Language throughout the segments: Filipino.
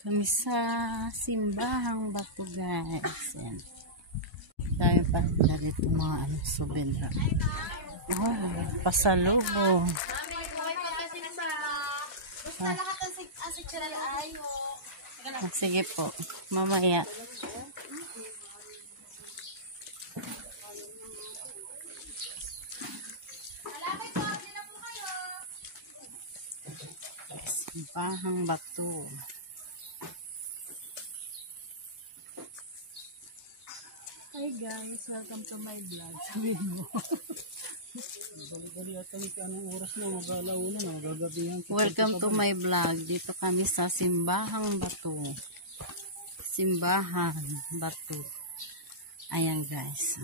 Kami sa Simbahang Bato, guys. Yan. Tayo pa dito mga subendra. Oh, pasalubong. Sige po, mamaya. Simbahang Bato. Hi guys, welcome to my vlog. Sabihin mo. Welcome to my vlog. Dito kami sa Simbahang Bato. Simbahan Bato. Ayan guys.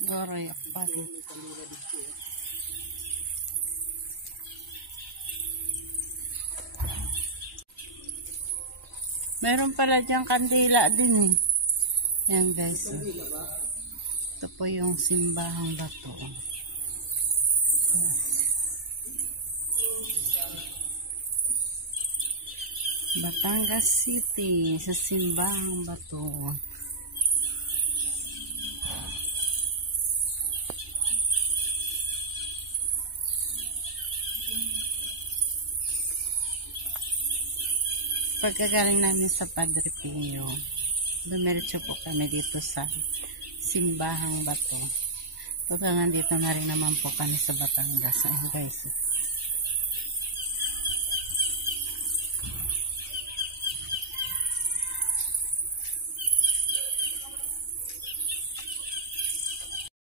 Goroy pa. Meron pala diyang kandila din eh. Yan guys. Ito po yung Simbahang Bato. Batangas City sa Simbahang Bato. Pagkagaling namin sa Padre Pio, dumiretso po kami dito sa Simbahang Bato. Pagka nandito na rin naman po kami sa Batangas. Ayun guys,